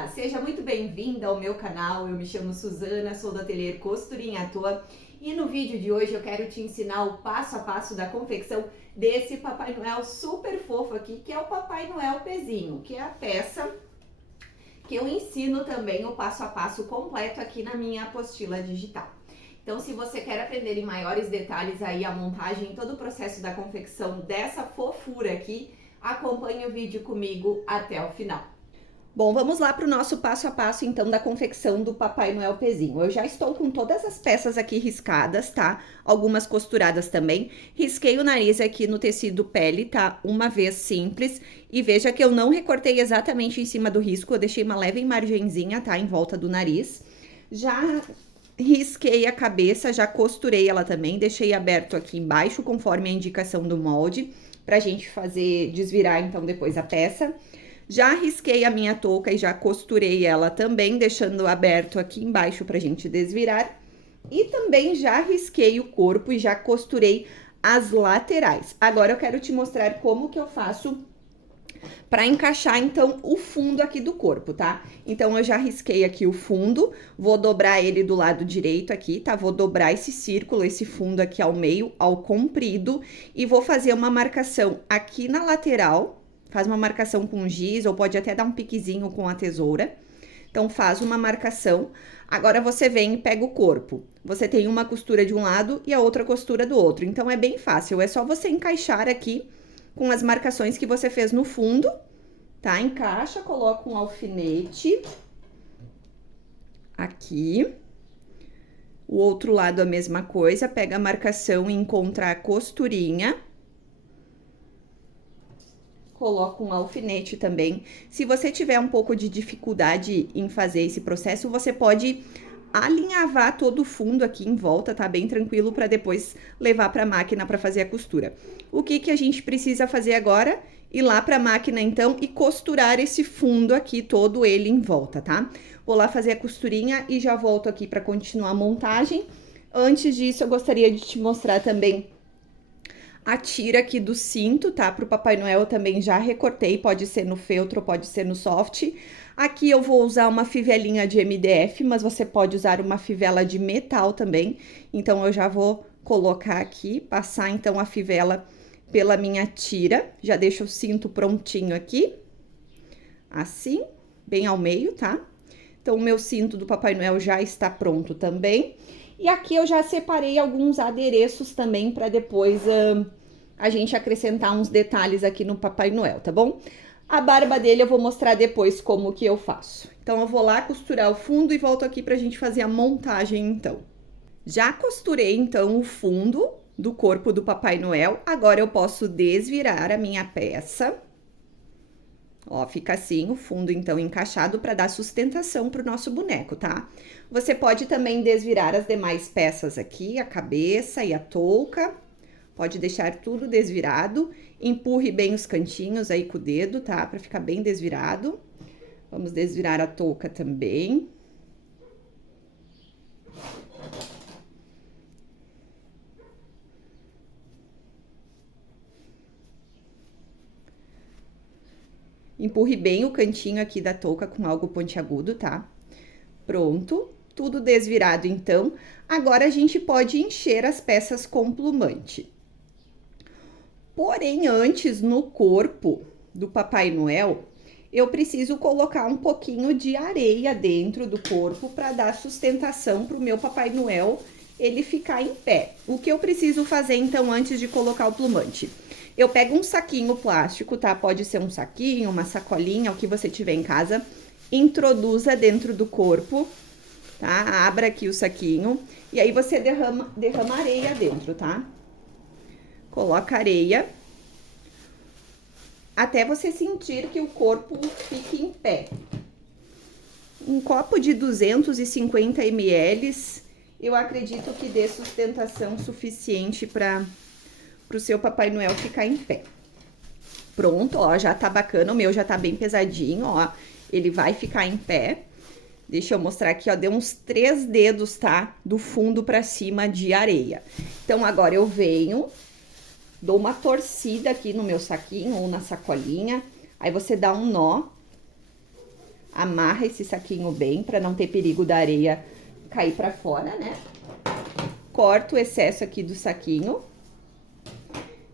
Olá, seja muito bem-vinda ao meu canal. Eu me chamo Suzana, sou do Ateliê Costurinha à Toa e no vídeo de hoje eu quero te ensinar o passo a passo da confecção desse Papai Noel super fofo aqui, que é o Papai Noel Pezinho, que é a peça que eu ensino também o passo a passo completo aqui na minha apostila digital. Então, se você quer aprender em maiores detalhes aí a montagem e todo o processo da confecção dessa fofura aqui, acompanhe o vídeo comigo até o final. Bom, vamos lá para o nosso passo a passo, então, da confecção do Papai Noel Pezinho. Eu já estou com todas as peças aqui riscadas, tá? Algumas costuradas também. Risquei o nariz aqui no tecido pele, tá? Uma vez simples. E veja que eu não recortei exatamente em cima do risco, eu deixei uma leve margenzinha, tá? Em volta do nariz. Já risquei a cabeça, já costurei ela também, deixei aberto aqui embaixo, conforme a indicação do molde, pra gente fazer, desvirar, então, depois a peça. Já risquei a minha touca e já costurei ela também, deixando aberto aqui embaixo pra gente desvirar. E também já risquei o corpo e já costurei as laterais. Agora eu quero te mostrar como que eu faço para encaixar, então, o fundo aqui do corpo, tá? Então, eu já risquei aqui o fundo, vou dobrar ele do lado direito aqui, tá? Vou dobrar esse círculo, esse fundo aqui ao meio, ao comprido, e vou fazer uma marcação aqui na lateral. Faz uma marcação com giz, ou pode até dar um piquezinho com a tesoura. Então, faz uma marcação. Agora, você vem e pega o corpo. Você tem uma costura de um lado e a outra costura do outro. Então, é bem fácil. É só você encaixar aqui com as marcações que você fez no fundo, tá? Encaixa, coloca um alfinete. Aqui. O outro lado, a mesma coisa. Pega a marcação e encontra a costurinha. Coloca um alfinete também. Se você tiver um pouco de dificuldade em fazer esse processo, você pode alinhavar todo o fundo aqui em volta, tá? Bem tranquilo, para depois levar para a máquina para fazer a costura. O que que a gente precisa fazer agora? Ir lá para a máquina, então, e costurar esse fundo aqui, todo ele em volta, tá? Vou lá fazer a costurinha e já volto aqui para continuar a montagem. Antes disso, eu gostaria de te mostrar também a tira aqui do cinto, tá? Pro Papai Noel eu também já recortei, pode ser no feltro, pode ser no soft. Aqui eu vou usar uma fivelinha de MDF, mas você pode usar uma fivela de metal também. Então, eu já vou colocar aqui, passar então a fivela pela minha tira. Já deixo o cinto prontinho aqui, assim, bem ao meio, tá? Então, o meu cinto do Papai Noel já está pronto também. E aqui eu já separei alguns adereços também para depois a gente acrescentar uns detalhes aqui no Papai Noel, tá bom? A barba dele eu vou mostrar depois como que eu faço. Então, eu vou lá costurar o fundo e volto aqui pra gente fazer a montagem, então. Já costurei, então, o fundo do corpo do Papai Noel. Agora, eu posso desvirar a minha peça. Ó, fica assim o fundo, então, encaixado para dar sustentação pro nosso boneco, tá? Você pode também desvirar as demais peças aqui, a cabeça e a touca. Pode deixar tudo desvirado. Empurre bem os cantinhos aí com o dedo, tá? Para ficar bem desvirado. Vamos desvirar a touca também. Empurre bem o cantinho aqui da touca com algo pontiagudo, tá? Pronto. Tudo desvirado, então. Agora, a gente pode encher as peças com plumante. Porém, antes, no corpo do Papai Noel, eu preciso colocar um pouquinho de areia dentro do corpo para dar sustentação para o meu Papai Noel ele ficar em pé. O que eu preciso fazer, então, antes de colocar o plumante? Eu pego um saquinho plástico, tá? Pode ser um saquinho, uma sacolinha, o que você tiver em casa. Introduza dentro do corpo, tá? Abra aqui o saquinho e aí você derrama areia dentro, tá? Coloca areia até você sentir que o corpo fique em pé. Um copo de 250 ml, eu acredito que dê sustentação suficiente para o seu Papai Noel ficar em pé. Pronto, ó, já tá bacana, o meu já tá bem pesadinho, ó, ele vai ficar em pé. Deixa eu mostrar aqui, ó, deu uns 3 dedos, tá? Do fundo pra cima de areia. Então, agora eu venho, dou uma torcida aqui no meu saquinho ou na sacolinha, aí você dá um nó, amarra esse saquinho bem, para não ter perigo da areia cair para fora, né? Corto o excesso aqui do saquinho.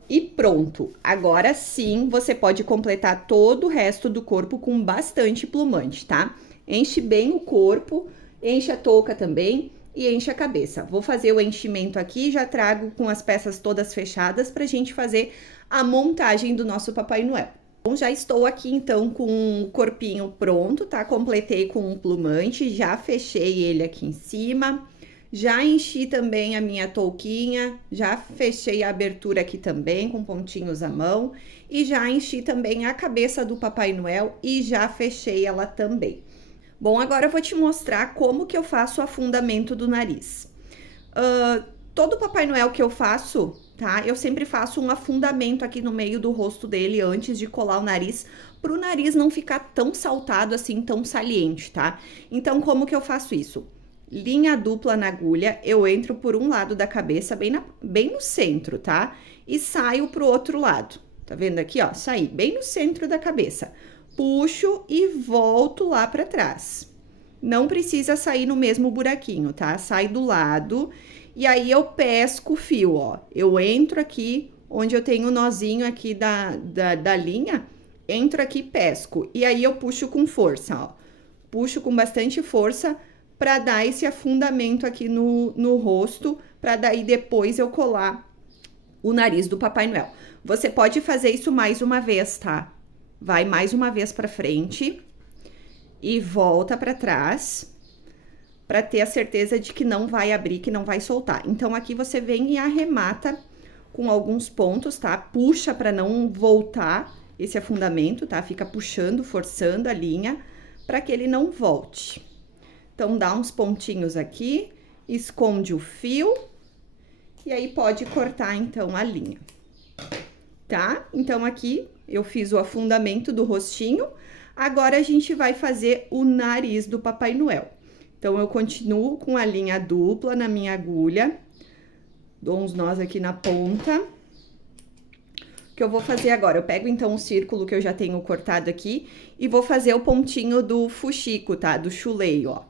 E pronto. Agora sim, você pode completar todo o resto do corpo com bastante plumante, tá? Enche bem o corpo, enche a touca também e enche a cabeça. Vou fazer o enchimento aqui, já trago com as peças todas fechadas pra gente fazer a montagem do nosso Papai Noel. Bom, já estou aqui então com o corpinho pronto, tá? Completei com um plumante, já fechei ele aqui em cima. Já enchi também a minha touquinha, já fechei a abertura aqui também com pontinhos à mão e já enchi também a cabeça do Papai Noel e já fechei ela também. Bom, agora eu vou te mostrar como que eu faço o afundamento do nariz. Todo Papai Noel que eu faço, tá? Eu sempre faço um afundamento aqui no meio do rosto dele antes de colar o nariz, para o nariz não ficar tão saltado assim, tão saliente, tá? Então, como que eu faço isso? Linha dupla na agulha, eu entro por um lado da cabeça, bem no centro, tá? E saio pro outro lado. Tá vendo aqui, ó? Saí bem no centro da cabeça. Puxo e volto lá pra trás. Não precisa sair no mesmo buraquinho, tá? Sai do lado e aí eu pesco o fio, ó. Eu entro aqui, onde eu tenho o nozinho aqui da linha, entro aqui e pesco. E aí eu puxo com força, ó. Puxo com bastante força para dar esse afundamento aqui no rosto, para daí depois eu colar o nariz do Papai Noel. Você pode fazer isso mais uma vez, tá? Vai mais uma vez para frente e volta para trás, para ter a certeza de que não vai abrir, que não vai soltar. Então, aqui você vem e arremata com alguns pontos, tá? Puxa para não voltar esse afundamento, tá? Fica puxando, forçando a linha, para que ele não volte. Então, dá uns pontinhos aqui, esconde o fio, e aí pode cortar, então, a linha, tá? Então, aqui eu fiz o afundamento do rostinho, agora a gente vai fazer o nariz do Papai Noel. Então, eu continuo com a linha dupla na minha agulha, dou uns nós aqui na ponta. O que eu vou fazer agora? Eu pego, então, o círculo que eu já tenho cortado aqui e vou fazer o pontinho do fuxico, tá? Do chuleio, ó.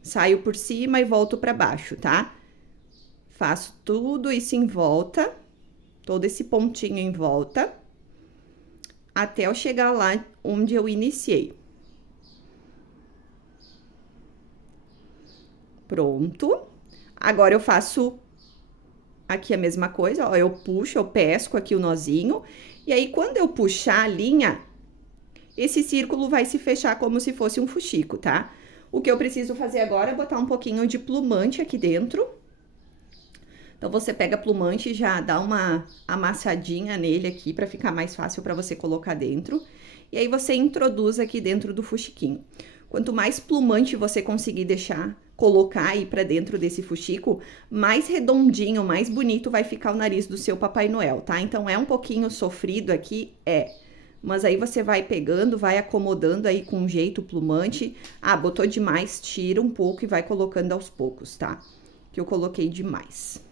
Saio por cima e volto para baixo, tá? Faço tudo isso em volta, todo esse pontinho em volta, até eu chegar lá onde eu iniciei. Pronto. Agora eu faço aqui a mesma coisa, ó, eu puxo, eu pesco aqui o nozinho, e aí quando eu puxar a linha, esse círculo vai se fechar como se fosse um fuxico, tá? O que eu preciso fazer agora é botar um pouquinho de plumante aqui dentro. Então, você pega plumante e já dá uma amassadinha nele aqui para ficar mais fácil para você colocar dentro. E aí, você introduz aqui dentro do fuxiquinho. Quanto mais plumante você conseguir colocar aí para dentro desse fuxico, mais redondinho, mais bonito vai ficar o nariz do seu Papai Noel, tá? Então, é um pouquinho sofrido aqui, mas aí você vai pegando, vai acomodando aí com um jeito plumante. Ah, botou demais, tira um pouco e vai colocando aos poucos, tá? Que eu coloquei demais.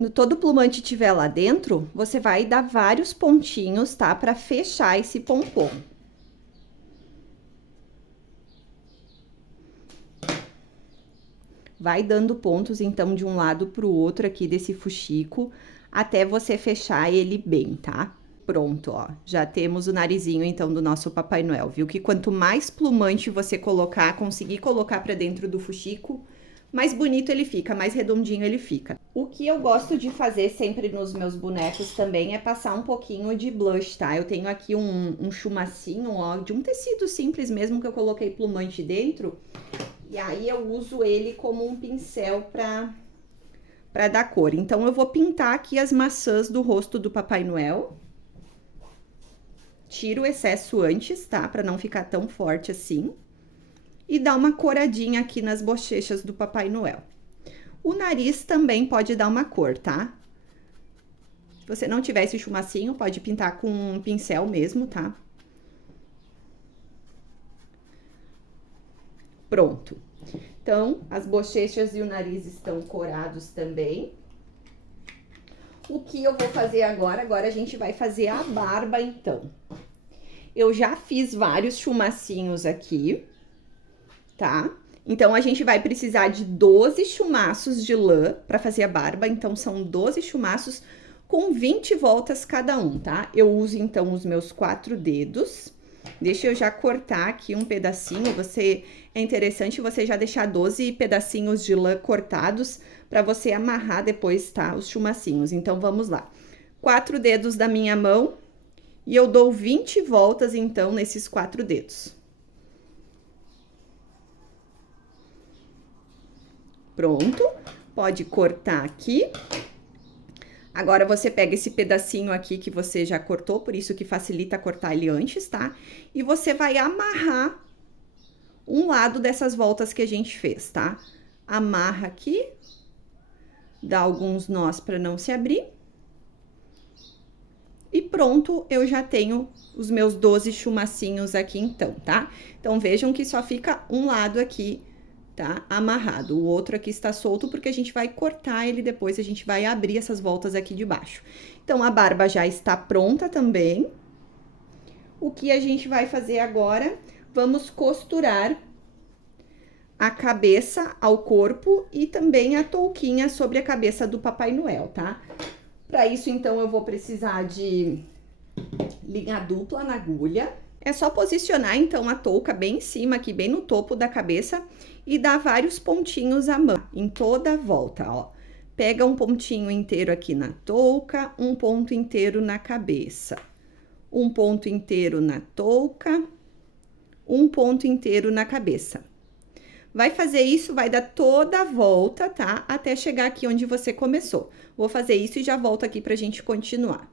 Quando todo o plumante estiver lá dentro, você vai dar vários pontinhos, tá? Pra fechar esse pompom. Vai dando pontos, então, de um lado pro outro aqui desse fuxico, até você fechar ele bem, tá? Pronto, ó, já temos o narizinho, então, do nosso Papai Noel, viu? Que quanto mais plumante você conseguir colocar pra dentro do fuxico, mais bonito ele fica, mais redondinho ele fica. O que eu gosto de fazer sempre nos meus bonecos também é passar um pouquinho de blush, tá? Eu tenho aqui um chumacinho, ó, de um tecido simples mesmo, que eu coloquei plumante dentro. E aí, eu uso ele como um pincel pra dar cor. Então, eu vou pintar aqui as maçãs do rosto do Papai Noel. Tiro o excesso antes, tá? Pra não ficar tão forte assim. E dar uma coradinha aqui nas bochechas do Papai Noel. O nariz também pode dar uma cor, tá? Se você não tiver esse chumacinho, pode pintar com um pincel mesmo, tá? Pronto. Então, as bochechas e o nariz estão corados também. O que eu vou fazer agora? Agora a gente vai fazer a barba, então. Eu já fiz vários chumacinhos aqui, tá? Então, a gente vai precisar de 12 chumaços de lã para fazer a barba. Então, são 12 chumaços com 20 voltas cada um, tá? Eu uso, então, os meus 4 dedos. Deixa eu já cortar aqui um pedacinho. É interessante você já deixar 12 pedacinhos de lã cortados para você amarrar depois, tá? Os chumacinhos. Então, vamos lá. 4 dedos da minha mão e eu dou 20 voltas, então, nesses 4 dedos. Pronto. Pode cortar aqui. Agora, você pega esse pedacinho aqui que você já cortou, por isso que facilita cortar ele antes, tá? E você vai amarrar um lado dessas voltas que a gente fez, tá? Amarra aqui, dá alguns nós para não se abrir. E pronto, eu já tenho os meus 12 chumacinhos aqui então, tá? Então, vejam que só fica um lado aqui, tá? Amarrado. O outro aqui está solto porque a gente vai cortar ele depois, a gente vai abrir essas voltas aqui de baixo. Então, a barba já está pronta também. O que a gente vai fazer agora? Vamos costurar a cabeça ao corpo e também a touquinha sobre a cabeça do Papai Noel, tá? Para isso, então, eu vou precisar de linha dupla na agulha. É só posicionar, então, a touca bem em cima, aqui bem no topo da cabeça e dar vários pontinhos à mão, em toda a volta, ó. Pega um pontinho inteiro aqui na touca, um ponto inteiro na cabeça, um ponto inteiro na touca, um ponto inteiro na cabeça. Vai fazer isso, vai dar toda a volta, tá? Até chegar aqui onde você começou. Vou fazer isso e já volto aqui pra gente continuar.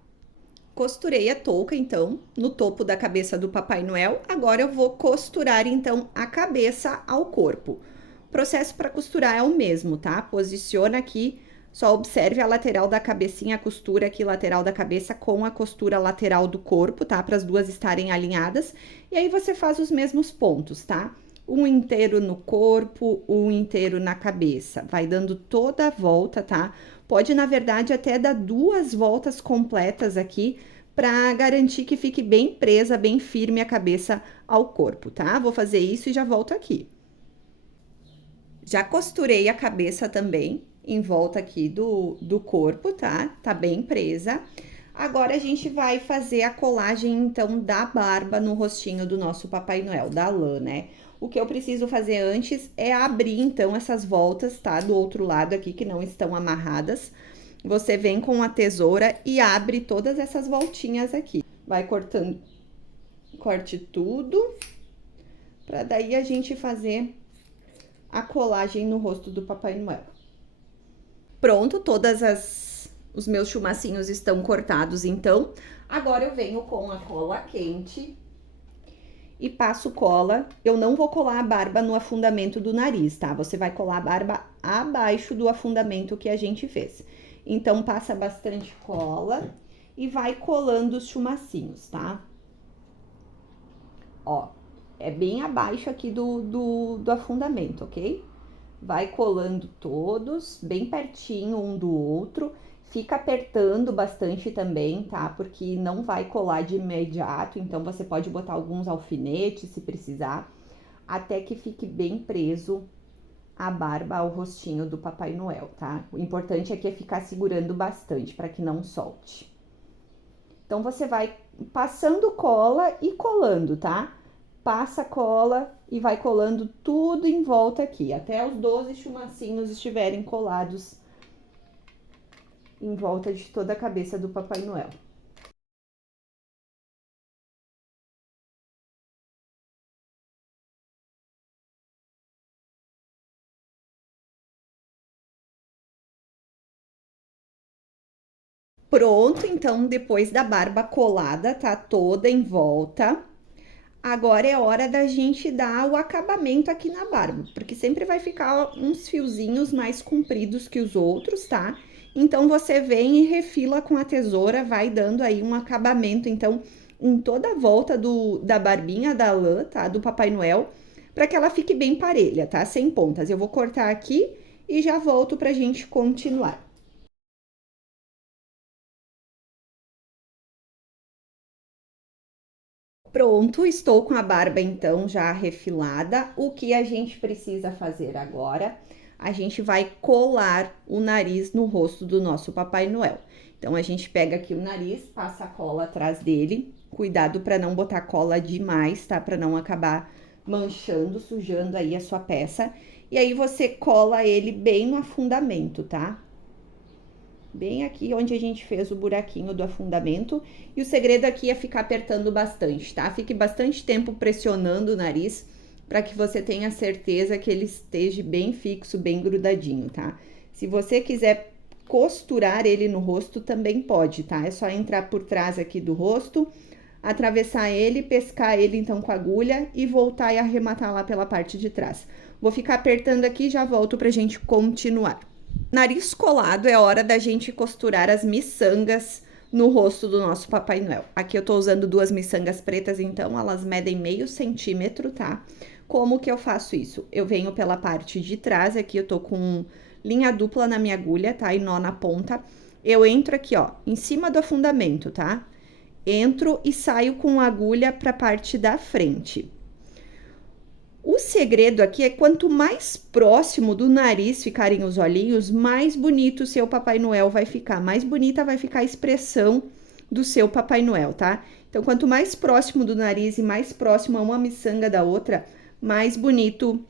Costurei a touca, então, no topo da cabeça do Papai Noel. Agora, eu vou costurar, então, a cabeça ao corpo. O processo para costurar é o mesmo, tá? Posiciona aqui, só observe a lateral da cabecinha, a costura aqui lateral da cabeça com a costura lateral do corpo, tá? Para as duas estarem alinhadas. E aí, você faz os mesmos pontos, tá? Um inteiro no corpo, um inteiro na cabeça. Vai dando toda a volta, tá? Pode, na verdade, até dar 2 voltas completas aqui para garantir que fique bem presa, bem firme a cabeça ao corpo, tá? Vou fazer isso e já volto aqui. Já costurei a cabeça também em volta aqui do corpo, tá? Tá bem presa. Agora, a gente vai fazer a colagem, então, da barba no rostinho do nosso Papai Noel, da lã, né? O que eu preciso fazer antes é abrir, então, essas voltas, tá? Do outro lado aqui, que não estão amarradas. Você vem com a tesoura e abre todas essas voltinhas aqui. Vai cortando, corte tudo, pra daí a gente fazer a colagem no rosto do Papai Noel. Pronto, os meus chumacinhos estão cortados, então. Agora, eu venho com a cola quente e passo cola. Eu não vou colar a barba no afundamento do nariz, tá? Você vai colar a barba abaixo do afundamento que a gente fez. Então, passa bastante cola e vai colando os chumacinhos, tá? Ó, é bem abaixo aqui do afundamento, ok? Vai colando todos, bem pertinho um do outro. Fica apertando bastante também, tá? Porque não vai colar de imediato, então você pode botar alguns alfinetes se precisar, até que fique bem preso a barba ao rostinho do Papai Noel, tá? O importante aqui é ficar segurando bastante para que não solte. Então, você vai passando cola e colando, tá? Passa cola e vai colando tudo em volta aqui, até os 12 chumacinhos estiverem colados em volta de toda a cabeça do Papai Noel. Pronto, então, depois da barba colada, tá toda em volta, agora é hora da gente dar o acabamento aqui na barba, porque sempre vai ficar uns fiozinhos mais compridos que os outros, tá? Então, você vem e refila com a tesoura, vai dando aí um acabamento, então, em toda a volta da barbinha da lã, tá? Do Papai Noel, para que ela fique bem parelha, tá? Sem pontas. Eu vou cortar aqui e já volto pra gente continuar. Pronto, estou com a barba então já refilada. O que a gente precisa fazer agora? A gente vai colar o nariz no rosto do nosso Papai Noel. Então a gente pega aqui o nariz, passa a cola atrás dele. Cuidado para não botar cola demais, tá? Para não acabar manchando, sujando aí a sua peça. E aí você cola ele bem no afundamento, tá? Bem aqui onde a gente fez o buraquinho do afundamento. E o segredo aqui é ficar apertando bastante, tá? Fique bastante tempo pressionando o nariz para que você tenha certeza que ele esteja bem fixo, bem grudadinho, tá? Se você quiser costurar ele no rosto, também pode, tá? É só entrar por trás aqui do rosto, atravessar ele, pescar ele então com a agulha e voltar e arrematar lá pela parte de trás. Vou ficar apertando aqui e já volto pra gente continuar. Nariz colado, é hora da gente costurar as miçangas no rosto do nosso Papai Noel. Aqui eu tô usando 2 miçangas pretas, então elas medem meio centímetro, tá? Como que eu faço isso? Eu venho pela parte de trás, aqui eu tô com linha dupla na minha agulha, tá? E nó na ponta. Eu entro aqui, ó, em cima do afundamento, tá? Entro e saio com a agulha pra parte da frente. O segredo aqui é quanto mais próximo do nariz ficarem os olhinhos, mais bonito o seu Papai Noel vai ficar, mais bonita vai ficar a expressão do seu Papai Noel, tá? Então, quanto mais próximo do nariz e mais próximo a uma miçanga da outra, mais bonito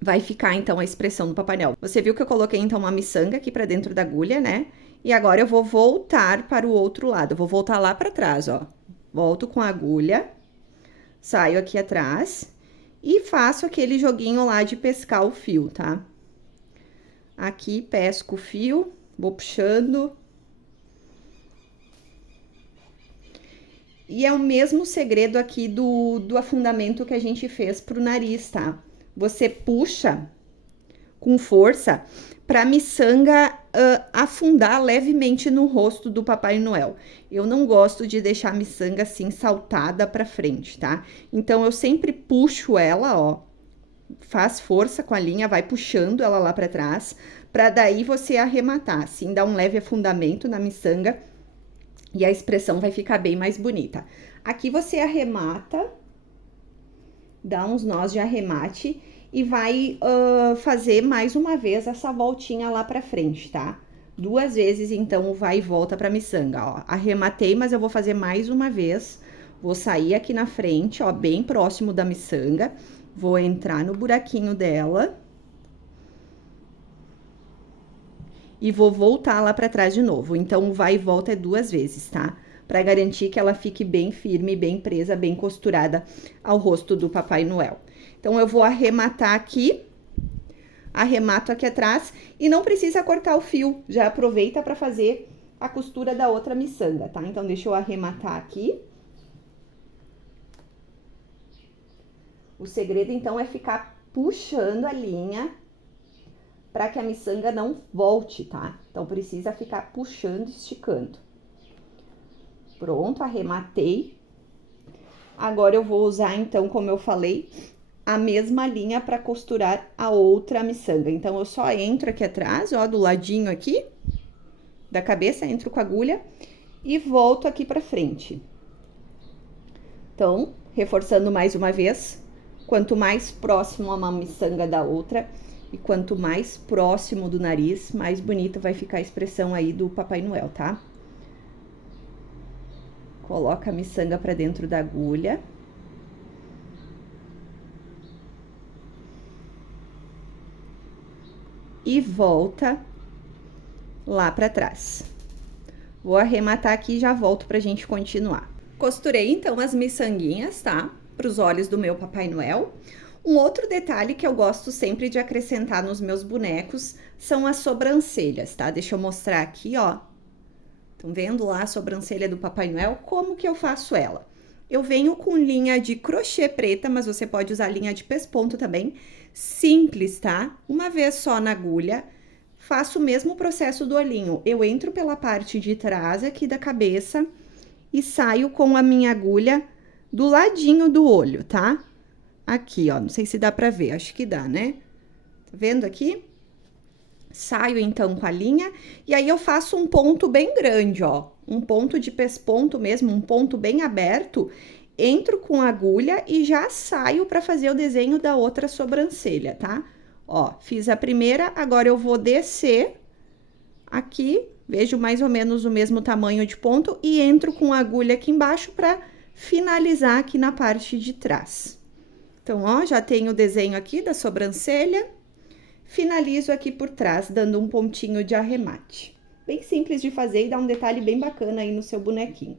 vai ficar, então, a expressão do Papai Noel. Você viu que eu coloquei, então, uma miçanga aqui pra dentro da agulha, né? E agora eu vou voltar para o outro lado, eu vou voltar lá pra trás, ó. Volto com a agulha, saio aqui atrás e faço aquele joguinho lá de pescar o fio, tá? Aqui pesco o fio, vou puxando. E é o mesmo segredo aqui do afundamento que a gente fez pro nariz, tá? Você puxa com força pra miçanga afundar levemente no rosto do Papai Noel. Eu não gosto de deixar a miçanga assim saltada pra frente, tá? Então eu sempre puxo ela, ó, faz força com a linha, vai puxando ela lá pra trás, pra daí você arrematar, assim, dá um leve afundamento na miçanga e a expressão vai ficar bem mais bonita. Aqui você arremata, dá uns nós de arremate e vai fazer mais uma vez essa voltinha lá pra frente, tá? 2 vezes, então, vai e volta pra miçanga, ó. Arrematei, mas eu vou fazer mais uma vez. Vou sair aqui na frente, ó, bem próximo da miçanga. Vou entrar no buraquinho dela. E vou voltar lá pra trás de novo. Então, vai e volta é 2 vezes, tá? Pra garantir que ela fique bem firme, bem presa, bem costurada ao rosto do Papai Noel. Então, eu vou arrematar aqui, arremato aqui atrás e não precisa cortar o fio, já aproveita para fazer a costura da outra miçanga, tá? Então, deixa eu arrematar aqui. O segredo, então, é ficar puxando a linha para que a miçanga não volte, tá? Então, precisa ficar puxando, esticando. Pronto, arrematei. Agora, eu vou usar, então, como eu falei, a mesma linha para costurar a outra miçanga. Então, eu só entro aqui atrás, ó, do ladinho aqui da cabeça, entro com a agulha e volto aqui para frente. Então, reforçando mais uma vez, quanto mais próximo a uma miçanga da outra e quanto mais próximo do nariz, mais bonita vai ficar a expressão aí do Papai Noel, tá? Coloca a miçanga para dentro da agulha. E volta lá para trás. Vou arrematar aqui e já volto pra gente continuar. Costurei, então, as miçanguinhas, tá? Para os olhos do meu Papai Noel. Um outro detalhe que eu gosto sempre de acrescentar nos meus bonecos são as sobrancelhas, tá? Deixa eu mostrar aqui, ó. Estão vendo lá a sobrancelha do Papai Noel? Como que eu faço ela? Eu venho com linha de crochê preta, mas você pode usar linha de pesponto também. Simples, tá? Uma vez só na agulha, faço o mesmo processo do olhinho. Eu entro pela parte de trás aqui da cabeça e saio com a minha agulha do ladinho do olho, tá? aqui, ó. Não sei se dá pra ver, acho que dá, né? Tá vendo aqui? Saio, então, com a linha, e aí eu faço um ponto bem grande, ó. Um ponto de pesponto mesmo, um ponto bem aberto. Entro com a agulha e já saio para fazer o desenho da outra sobrancelha, tá? Ó, fiz a primeira, agora eu vou descer aqui, vejo mais ou menos o mesmo tamanho de ponto e entro com a agulha aqui embaixo para finalizar aqui na parte de trás. Então, ó, já tenho o desenho aqui da sobrancelha. Finalizo aqui por trás, dando um pontinho de arremate. Bem simples de fazer e dá um detalhe bem bacana aí no seu bonequinho.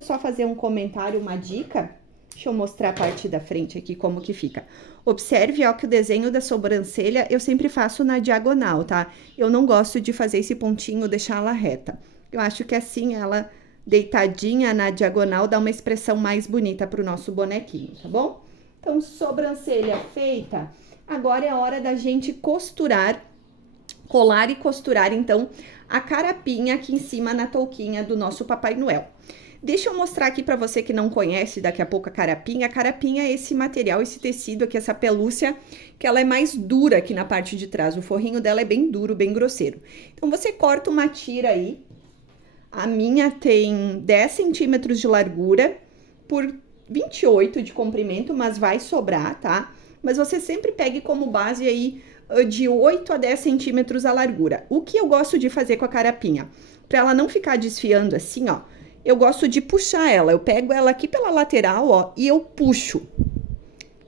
Só fazer um comentário, uma dica. Deixa eu mostrar a parte da frente aqui como que fica. Observe, ó, que o desenho da sobrancelha eu sempre faço na diagonal, tá? Eu não gosto de fazer esse pontinho, deixar ela reta. Eu acho que assim ela deitadinha na diagonal dá uma expressão mais bonita pro nosso bonequinho, tá bom? Então, sobrancelha feita. Agora é a hora da gente costurar, colar e costurar, então, a carapinha aqui em cima na touquinha do nosso Papai Noel. Deixa eu mostrar aqui para você que não conhece daqui a pouco a carapinha. A carapinha é esse material, esse tecido aqui, essa pelúcia, que ela é mais dura aqui na parte de trás. O forrinho dela é bem duro, bem grosseiro. Então, você corta uma tira aí. A minha tem 10 centímetros de largura por 28 de comprimento, mas vai sobrar, tá? Mas você sempre pegue como base aí de 8 a 10 centímetros a largura. O que eu gosto de fazer com a carapinha? Para ela não ficar desfiando assim, ó, eu gosto de puxar ela. Eu pego ela aqui pela lateral, ó, e eu puxo.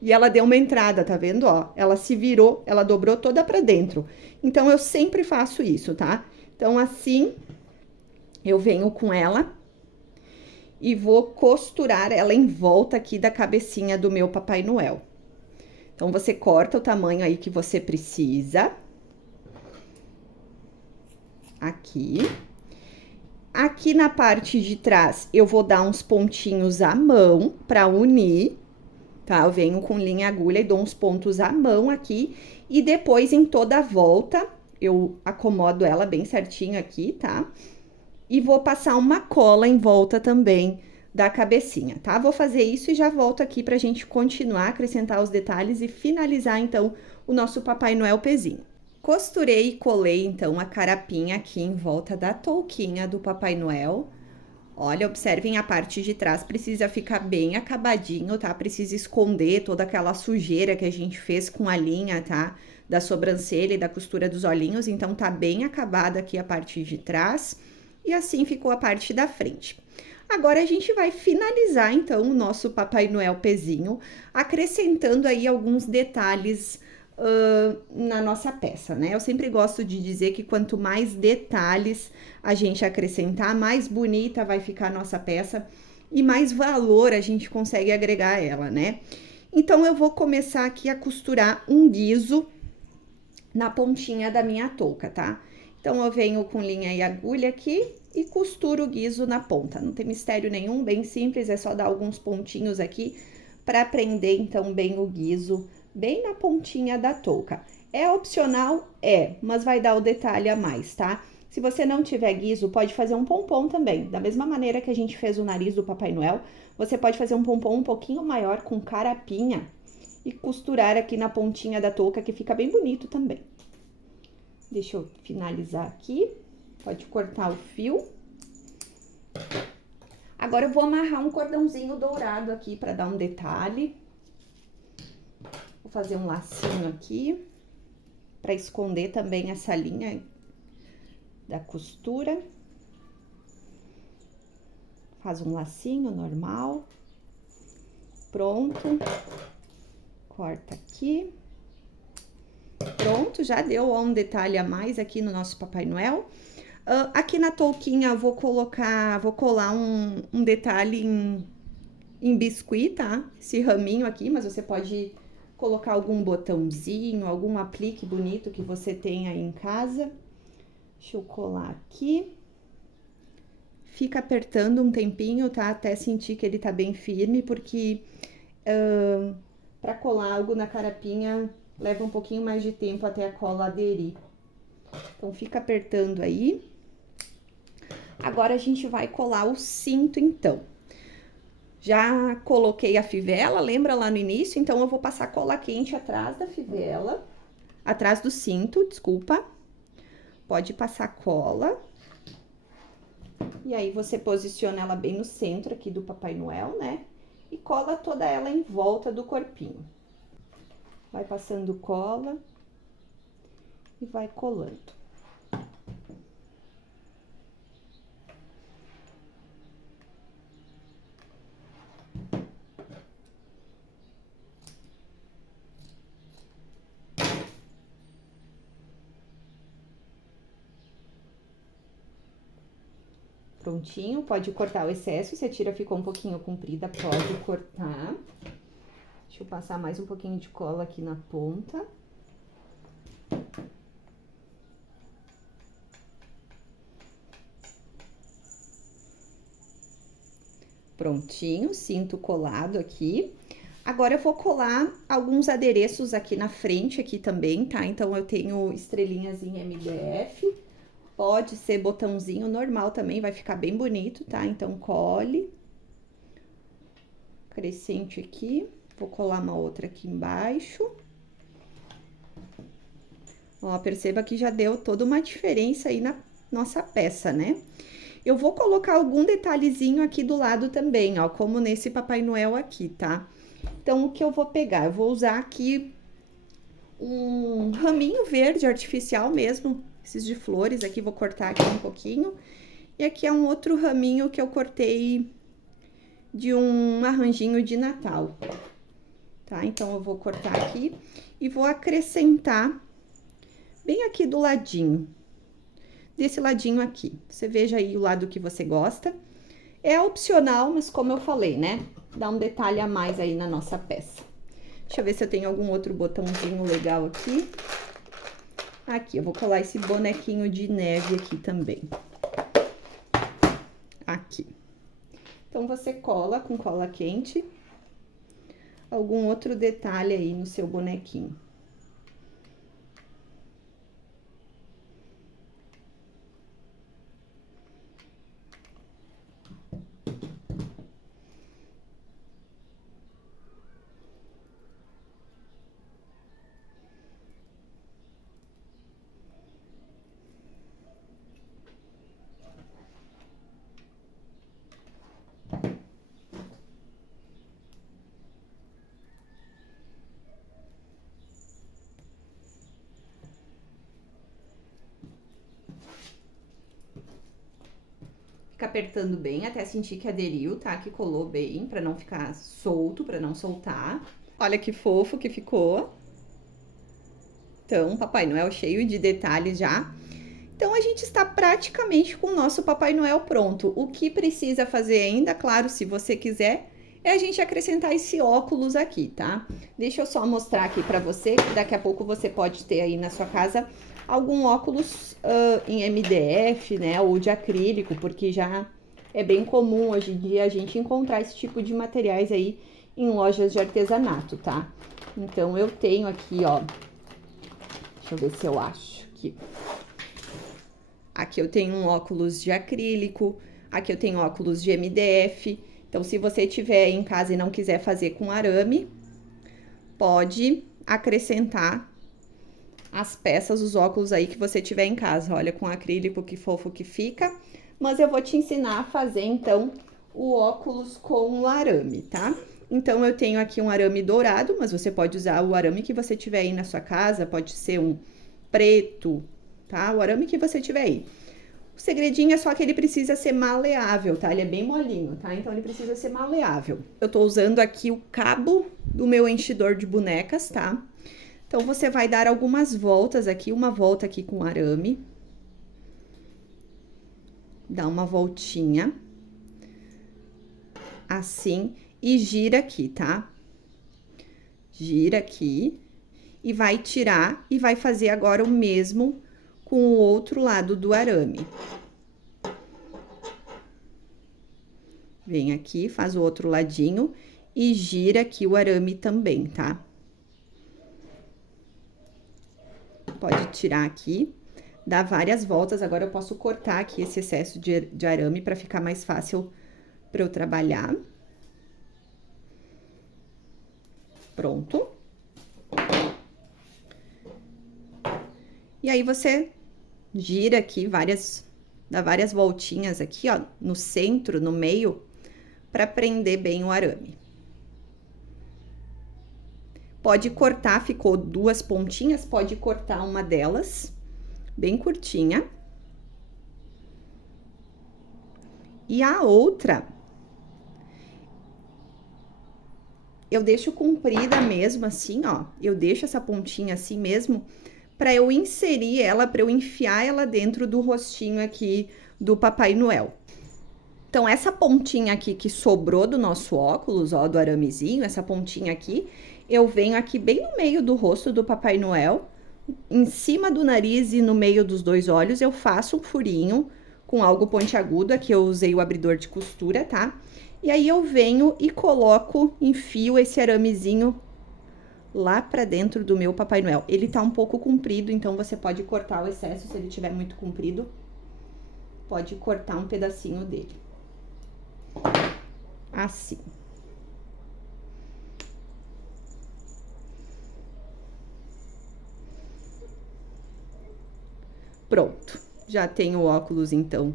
E ela deu uma entrada, tá vendo, ó? Ela se virou, ela dobrou toda para dentro. Então, eu sempre faço isso, tá? Então, assim, eu venho com ela e vou costurar ela em volta aqui da cabecinha do meu Papai Noel. Então, você corta o tamanho aí que você precisa. Aqui. Aqui na parte de trás, eu vou dar uns pontinhos à mão para unir, tá? Eu venho com linha e agulha e dou uns pontos à mão aqui. E depois, em toda a volta, eu acomodo ela bem certinho aqui, tá? E vou passar uma cola em volta também da cabecinha, tá? Vou fazer isso e já volto aqui pra gente continuar, acrescentar os detalhes e finalizar, então, o nosso Papai Noel pezinho. Costurei e colei, então, a carapinha aqui em volta da touquinha do Papai Noel. Olha, observem a parte de trás, precisa ficar bem acabadinho, tá? Precisa esconder toda aquela sujeira que a gente fez com a linha, tá? Da sobrancelha e da costura dos olhinhos, então tá bem acabada aqui a parte de trás. E assim ficou a parte da frente. Agora, a gente vai finalizar, então, o nosso Papai Noel pezinho, acrescentando aí alguns detalhes na nossa peça, né? Eu sempre gosto de dizer que quanto mais detalhes a gente acrescentar, mais bonita vai ficar a nossa peça e mais valor a gente consegue agregar a ela, né? Então, eu vou começar aqui a costurar um guizo na pontinha da minha touca, tá? Então, eu venho com linha e agulha aqui e costuro o guizo na ponta. Não tem mistério nenhum, bem simples, é só dar alguns pontinhos aqui para prender, então, bem o guizo, bem na pontinha da touca. É opcional? É, mas vai dar o detalhe a mais, tá? Se você não tiver guizo, pode fazer um pompom também. Da mesma maneira que a gente fez o nariz do Papai Noel, você pode fazer um pompom um pouquinho maior com carapinha e costurar aqui na pontinha da touca, que fica bem bonito também. Deixa eu finalizar aqui. Pode cortar o fio. Agora eu vou amarrar um cordãozinho dourado aqui para dar um detalhe. Vou fazer um lacinho aqui para esconder também essa linha da costura. Faz um lacinho normal. Pronto. Corta aqui. Pronto, já deu um detalhe a mais aqui no nosso Papai Noel. Aqui na touquinha eu vou colar um detalhe em biscuit, tá? Esse raminho aqui, mas você pode colocar algum botãozinho, algum aplique bonito que você tenha aí em casa. Deixa eu colar aqui. Fica apertando um tempinho, tá? Até sentir que ele tá bem firme, porque para colar algo na carapinha leva um pouquinho mais de tempo até a cola aderir. Então, fica apertando aí. Agora, a gente vai colar o cinto, então. Já coloquei a fivela, lembra lá no início? Então, eu vou passar cola quente atrás da fivela, atrás do cinto, desculpa. Pode passar cola. E aí, você posiciona ela bem no centro aqui do Papai Noel, né? E cola toda ela em volta do corpinho. Vai passando cola e vai colando. Prontinho, pode cortar o excesso, se a tira ficou um pouquinho comprida, pode cortar. Deixa eu passar mais um pouquinho de cola aqui na ponta. Prontinho, cinto colado aqui. Agora eu vou colar alguns adereços aqui na frente aqui também, tá? Então, eu tenho estrelinhas em MDF. Pode ser botãozinho normal também, vai ficar bem bonito, tá? Então, cole. Crescente aqui. Vou colar uma outra aqui embaixo. Ó, perceba que já deu toda uma diferença aí na nossa peça, né? Eu vou colocar algum detalhezinho aqui do lado também, ó, como nesse Papai Noel aqui, tá? Então, o que eu vou pegar? Eu vou usar aqui um raminho verde artificial mesmo, esses de flores aqui, vou cortar aqui um pouquinho. E aqui é um outro raminho que eu cortei de um arranjinho de Natal, tá? Então, eu vou cortar aqui e vou acrescentar bem aqui do ladinho, desse ladinho aqui. Você veja aí o lado que você gosta. É opcional, mas como eu falei, né? Dá um detalhe a mais aí na nossa peça. Deixa eu ver se eu tenho algum outro botãozinho legal aqui. Aqui, eu vou colar esse bonequinho de neve aqui também. Aqui. Então, você cola com cola quente algum outro detalhe aí no seu bonequinho. Fica apertando bem até sentir que aderiu, tá? Que colou bem, pra não ficar solto, pra não soltar. Olha que fofo que ficou. Então, Papai Noel cheio de detalhes já. Então, a gente está praticamente com o nosso Papai Noel pronto. O que precisa fazer ainda, claro, se você quiser, é a gente acrescentar esse óculos aqui, tá? Deixa eu só mostrar aqui pra você, que daqui a pouco você pode ter aí na sua casa algum óculos em MDF, né, ou de acrílico, porque já é bem comum hoje em dia a gente encontrar esse tipo de materiais aí em lojas de artesanato, tá? Então, eu tenho aqui, ó, deixa eu ver se eu acho aqui. Aqui eu tenho um óculos de acrílico, aqui eu tenho óculos de MDF. Então, se você tiver em casa e não quiser fazer com arame, pode acrescentar as peças, os óculos aí que você tiver em casa. Olha, com acrílico, que fofo que fica. Mas eu vou te ensinar a fazer, então, o óculos com o arame, tá? Então, eu tenho aqui um arame dourado, mas você pode usar o arame que você tiver aí na sua casa. Pode ser um preto, tá? O arame que você tiver aí. O segredinho é só que ele precisa ser maleável, tá? Ele é bem molinho, tá? Então, ele precisa ser maleável. Eu tô usando aqui o cabo do meu enchidor de bonecas, tá? Então, você vai dar algumas voltas aqui, uma volta aqui com arame. Dá uma voltinha. Assim, e gira aqui, tá? Gira aqui. E vai tirar e vai fazer agora o mesmo com o outro lado do arame. Vem aqui, faz o outro ladinho e gira aqui o arame também, tá? Pode tirar aqui, dá várias voltas. Agora eu posso cortar aqui esse excesso de arame para ficar mais fácil para eu trabalhar. Pronto. E aí você gira aqui dá várias voltinhas aqui, ó, no centro, no meio, para prender bem o arame. Pode cortar, ficou 2 pontinhas, pode cortar uma delas, bem curtinha. E a outra, eu deixo comprida mesmo, assim, ó. Eu deixo essa pontinha assim mesmo, para eu inserir ela, para eu enfiar ela dentro do rostinho aqui do Papai Noel. Então, essa pontinha aqui que sobrou do nosso óculos, ó, do aramezinho, essa pontinha aqui, eu venho aqui bem no meio do rosto do Papai Noel, em cima do nariz e no meio dos 2 olhos, eu faço um furinho com algo pontiagudo. Aqui eu usei o abridor de costura, tá? E aí eu venho e coloco, enfio esse aramezinho lá pra dentro do meu Papai Noel. Ele tá um pouco comprido, então você pode cortar o excesso, se ele tiver muito comprido, pode cortar um pedacinho dele. Assim. Pronto, já tenho o óculos, então,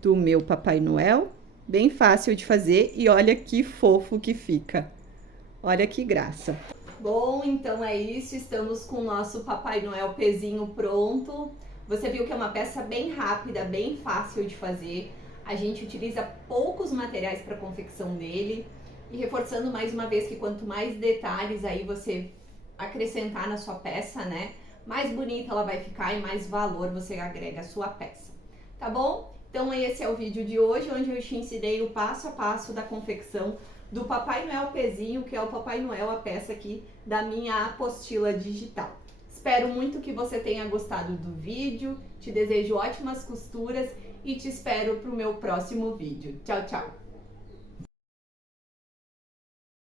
do meu Papai Noel. Bem fácil de fazer e olha que fofo que fica. Olha que graça. Bom, então é isso, estamos com o nosso Papai Noel pezinho pronto. Você viu que é uma peça bem rápida, bem fácil de fazer. A gente utiliza poucos materiais para a confecção dele. E reforçando mais uma vez que quanto mais detalhes aí você acrescentar na sua peça, né, mais bonita ela vai ficar e mais valor você agrega à sua peça. Tá bom? Então esse é o vídeo de hoje, onde eu te ensinei o passo a passo da confecção do Papai Noel pezinho, que é o Papai Noel, a peça aqui da minha apostila digital. Espero muito que você tenha gostado do vídeo, te desejo ótimas costuras e te espero para o meu próximo vídeo. Tchau, tchau!